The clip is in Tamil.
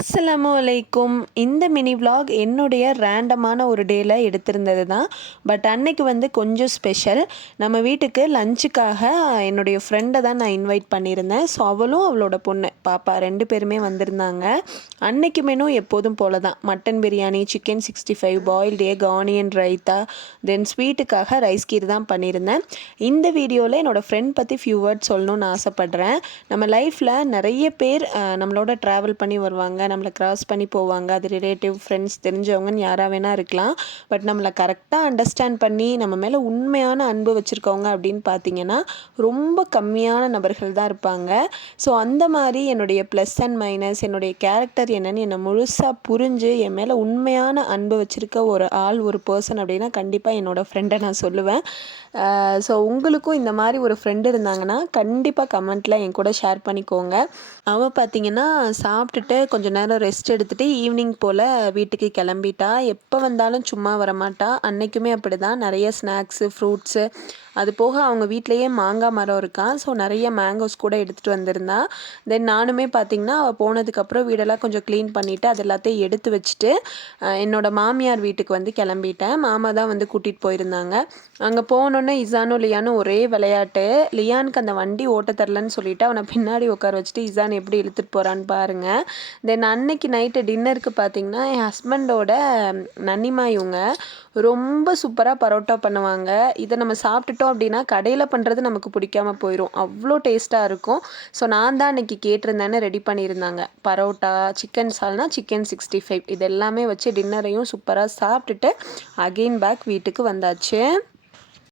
அஸ்ஸலாமு அலைக்கும். இந்த மினி விலாக் என்னுடைய ரேண்டமான ஒரு டேல எடுத்திருந்தது தான். பட் அன்னைக்கு வந்து கொஞ்சம் ஸ்பெஷல். நம்ம வீட்டுக்கு லஞ்சுக்காக என்னுடைய ஃப்ரெண்டை தான் நான் இன்வைட் பண்ணியிருந்தேன். ஸோ அவளும் அவளோட பொண்ணு பாப்பா 2 பேருமே வந்திருந்தாங்க. அன்னைக்கு மெனு எப்போதும் போல தான். Mutton biryani, chicken 65, boiled egg, onion raita, then ஸ்வீட்டுக்காக ரைஸ் கீர் தான் பண்ணியிருந்தேன். இந்த வீடியோவில் என்னோடய ஃப்ரெண்ட் பற்றி ஃபியூ வேர்ட்ஸ் சொல்லணும்னு ஆசைப்பட்றேன். நம்ம லைஃப்பில் நிறைய பேர் நம்மளோட ட்ராவல் பண்ணி வருவாங்க, நம்மளை கிராஸ் பண்ணி போவாங்க. அது ரிலேட்டிவ், ஃப்ரெண்ட்ஸ், தெரிஞ்சவங்கன்னு யாராக வேணா இருக்கலாம். பட் நம்மளை கரெக்டாக அண்டர்ஸ்டாண்ட் பண்ணி நம்ம மேலே உண்மையான அன்பு வச்சுருக்கவங்க அப்படின்னு பார்த்தீங்கன்னா ரொம்ப கம்மியான நபர்கள் தான் இருப்பாங்க. ஸோ அந்த மாதிரி என்னுடைய ப்ளஸ் அண்ட் மைனஸ், என்னுடைய கேரக்டர் என்னன்னு என்னை முழுசாக புரிஞ்சு என் மேலே உண்மையான அன்பு வச்சுருக்க ஒரு ஆள், ஒரு பர்சன் அப்படின்னா கண்டிப்பாக என்னோடய ஃப்ரெண்டை நான் சொல்லுவேன். ஸோ உங்களுக்கும் இந்த மாதிரி ஒரு ஃப்ரெண்டு இருந்தாங்கன்னா கண்டிப்பாக கமெண்ட்டில் என் கூட ஷேர் பண்ணிக்கோங்க. அவள் பார்த்திங்கன்னா சாப்பிட்டுட்டு கொஞ்சம் நேரம் ரெஸ்ட் எடுத்துகிட்டு ஈவினிங் போல் வீட்டுக்கு கிளம்பிட்டா. எப்போ வந்தாலும் சும்மா வரமாட்டா. அன்றைக்குமே அப்படி தான். நிறைய ஸ்நாக்ஸு, ஃப்ரூட்ஸு, அது போக அவங்க வீட்டிலையே மாங்காய் மரம் இருக்கான். ஸோ நிறைய மேங்கோஸ் கூட எடுத்துகிட்டு வந்திருந்தா. தென் நானுமே பார்த்திங்கன்னா அவள் போனதுக்கப்புறம் வீடெல்லாம் கொஞ்சம் க்ளீன் பண்ணிவிட்டு அது எல்லாத்தையும் எடுத்து வச்சுட்டு என்னோடய மாமியார் வீட்டுக்கு வந்து கிளம்பிட்டேன். மாமா தான் வந்து கூட்டிகிட்டு போயிருந்தாங்க. அங்கே போனோன்னே இசானும் லியானும் ஒரே விளையாட்டு. லியானுக்கு அந்த வண்டி ஓட்ட தரலன்னு சொல்லிவிட்டு அவனை பின்னாடி உட்கார வச்சுட்டு இசான் எப்படி இழுத்துட்டு போகிறான்னு பாருங்கள். தென் அன்னைக்கு நைட்டு டின்னருக்கு பார்த்திங்கன்னா என் ஹஸ்பண்டோட நன்னிமா இவங்க ரொம்ப சூப்பராக பரோட்டா பண்ணுவாங்க. இதை நம்ம சாப்பிட்டுட்டோம் அப்படின்னா கடையில் பண்ணுறது நமக்கு பிடிக்காம போயிடும். அவ்வளோ டேஸ்ட்டாக இருக்கும். ஸோ நான் தான் அன்றைக்கி கேட்டிருந்தேன்னு ரெடி பண்ணியிருந்தாங்க. பரோட்டா, சிக்கன் சால்னா, சிக்கன் 65 இது எல்லாமே வச்சு டின்னரையும் சூப்பராக சாப்பிட்டுட்டு அகெயின் பேக் வீட்டுக்கு வந்தாச்சு.